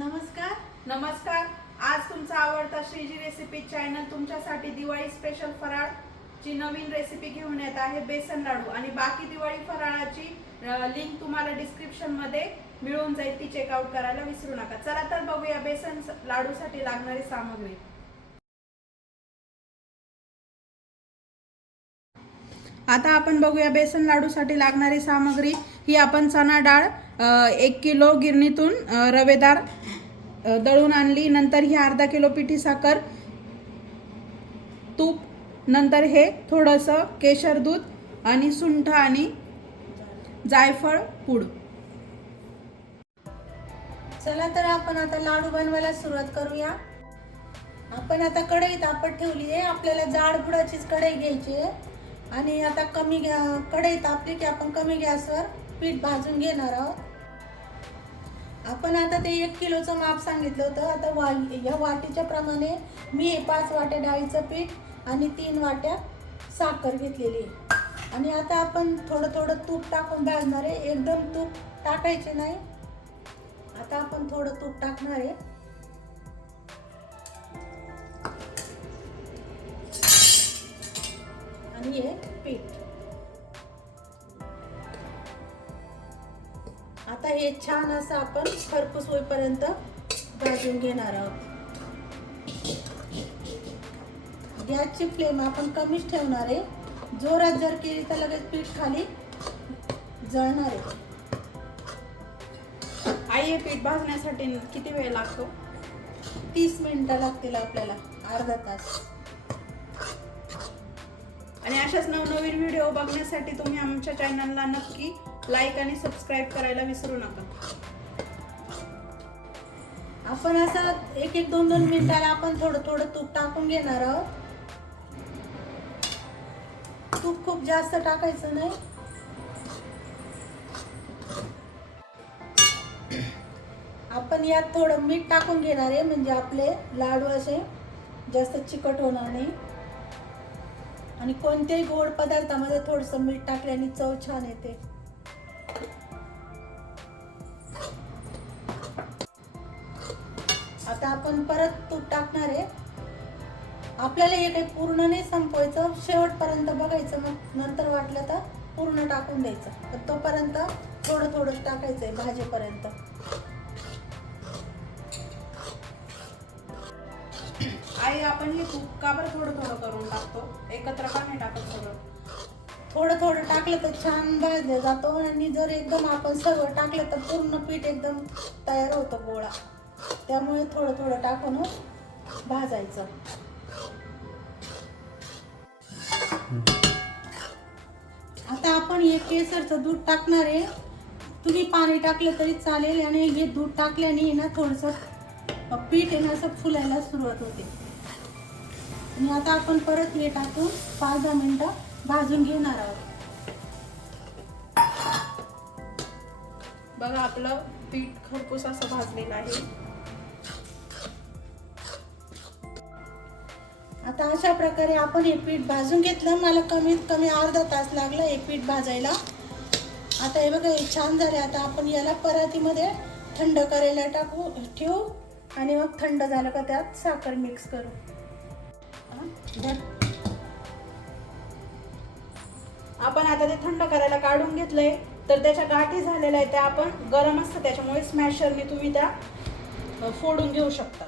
नमस्कार. नमस्कार. आज तुमचा आवडता श्रीजी रेसिपी चॅनल तुमच्यासाठी दिवाळी स्पेशल फराळ ची नवीन रेसिपी घेऊन येत आहे बेसन लाडू. आणि बाकी दिवाळी फराळाची लिंक तुम्हाला डिस्क्रिप्शनमध्ये मिळून जाईल. ती चेकआउट करायला विसरू नका. चला तर बघूया बेसन लाडूसाठी लागणारी सामग्री. आता आपण बघूया बेसन लाडूसाठी लागणारी सामग्री ही आपण चणा डाळ एक किलो गिरणीतून रवेदार दळून आणली. नंतर ही अर्धा किलो पिठी साखर तूप नंतर हे थोडंसं केशर दूध आणि सुंठ आणि जायफळ पूड. चला तर आपण आता लाडू बनवायला सुरुवात करूया. आपण आता कढई तापत ठेवली आहे आपल्याला जाड बुडाचीच कढई घ्यायची आहे. आणि आता कमी गॅ कढई तापली की आपण कमी गॅसवर पीठ भाजून घेणार आहोत. आपण आता ते एक किलोचं माप सांगितलं होतं. आता वा या वाटीच्या प्रमाणे मी पाच वाट्या डाळीचं पीठ आणि तीन वाट्या साखर घेतलेली. आणि आता आपण थोडं थोडं तूप टाकून भाजणार आहे. एकदम तूप टाकायचे नाही. आता आपण थोडं तूप टाकणार आहे. आणि हे पीठ. आता हे छान असं आपण खरपूस होईपर्यंत भाजून घेणार आहोत. गॅसची फ्लेम आपण कमीच ठेवणार आहे. जोरात जर केली तर लगेच पीठ खाली जळणार आहे. आई हे पीठ भाजण्यासाठी किती वेळ लागतो? तीस मिनिटं लागतील आपल्याला अर्धा तास. आणि अशाच नवनवीन व्हिडिओ बघण्यासाठी तुम्ही आमच्या चॅनलला नक्की लाईक आणि सबस्क्राईब करायला विसरू नका. आपण असं एक एक दोन दोन मिनिटाला आपण थोडं थोडं तूप टाकून घेणार आहोत. तूप खूप जास्त टाकायचं नाही. आपण यात थोडं मीठ टाकून घेणार आहे म्हणजे आपले लाडू असे जास्त चिकट होणार नाही. आणि कोणत्याही गोड पदार्थामध्ये थोडंसं मीठ टाकल्याने चव छान येते. आता आपण परत तूप टाकणार आहे. आपल्याला हे काही पूर्ण नाही संपवायचं. शेवटपर्यंत बघायचं मग नंतर वाटलं तर पूर्ण टाकून द्यायचं. तर तोपर्यंत थोडं थोडं टाकायचं आहे भाजीपर्यंत. आई आपण हे तूप का बरं थोडं थोडं करून टाकतो? एकत्र का नाही टाकत सगळं? थोडं थोडं टाकलं तर छान भाजलं जातो आणि जर एकदम आपण सगळं टाकलं तर पूर्ण पीठ एकदम तयार होतं गोळा. त्यामुळे थोडं थोडं टाकून भाजायचं. आता आपण हे केसरचं दूध टाकणार आहे. तुम्ही पाणी टाकलं तरी चालेल आणि हे दूध टाकल्याने ना थोडंसं पीठ आहे ना असं फुलायला सुरुवात होते. आणि आता आपण परत हे टाकून पाच दहा मिनिटं भाजून घेणार आहोत. बघा आपलं पीठ खरपूस असं भाजलेलं आहे. आता अशा प्रकारे आपण हे पीठ भाजून घेतलं. मला कमीत कमी अर्धा तास लागला हे पीठ भाजायला. आता हे बघा हे छान झाले. आता आपण याला परातीमध्ये थंड करायला टाकू ठेवू. आणि मग थंड झालं का त्यात साखर मिक्स करू. आपण आता ते थंड करायला काढून घेतलंय. तर त्याच्या गाठी झालेल्या आहेत त्या आपण गरम असतं त्याच्यामुळे स्मॅशरने तुम्ही त्या फोडून घेऊ शकता.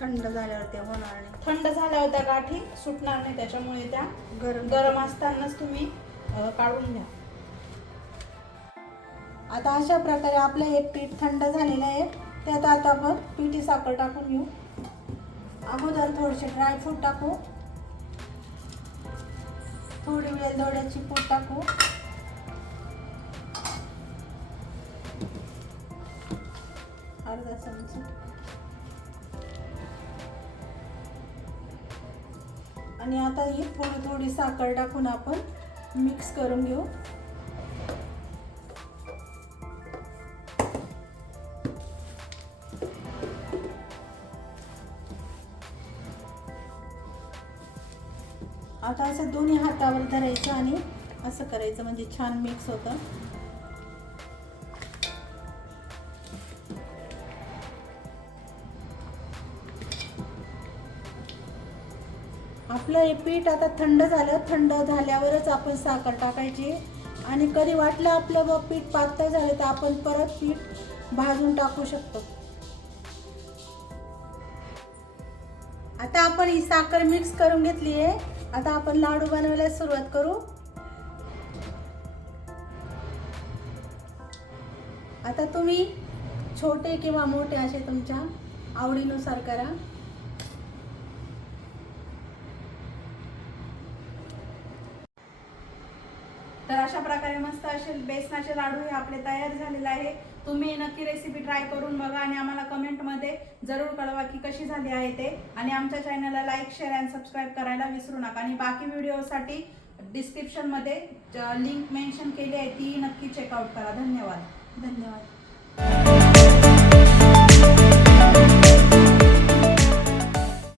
थंड झाल्यावर ते होणार नाही. थंड झाल्यावर त्या गाठी सुटणार नाही त्याच्यामुळे त्या गरम. गरम असतानाच तुम्ही काढून घ्या. आता अशा प्रकारे आपलं हे पीठ थंड झालेलं आहे. त्यात आता आपण पिठी साखर टाकून घेऊ. अगोदर थोडेसे ड्रायफ्रूट टाकू. थोडी वेलदोड्याची पूड टाकू. अर्धा चमचा. आणि आता ही थोडी थोडी साखर टाकून आपण मिक्स करून घेऊ. आता असं दोन्ही हातावर धरायचं आणि असं करायचं म्हणजे छान मिक्स होतं. आपलं हे पीठ आता थंड झालं थंड झाल्यावरच आपण साखर टाकायची. आणि कधी वाटलं आपलं व पीठ पातळ झालं तर आपण परत पीठ भाजून टाकू शकतो. आता आपण ही साखर मिक्स करून घेतली आहे. आता आपण लाडू बनवायला सुरुवात करू. आता तुम्ही छोटे किंवा मोठे असे तुमच्या आवडीनुसार करा तर अशा प्रकारे मस्त असे बेसनाचे लाडू हे आपले तयार झालेले आहे. तुम्ही नक्की रेसिपी ट्राय करून बघा आणि आम्हाला कमेंटमध्ये जरूर कळवा की कशी झाली आहे ते. आणि आमच्या चॅनलला लाईक शेअर अँड सबस्क्राईब करायला विसरू नका. आणि बाकी व्हिडिओसाठी डिस्क्रिप्शनमध्ये लिंक मेन्शन केली आहे ती नक्की चेकआउट करा. धन्यवाद. धन्यवाद.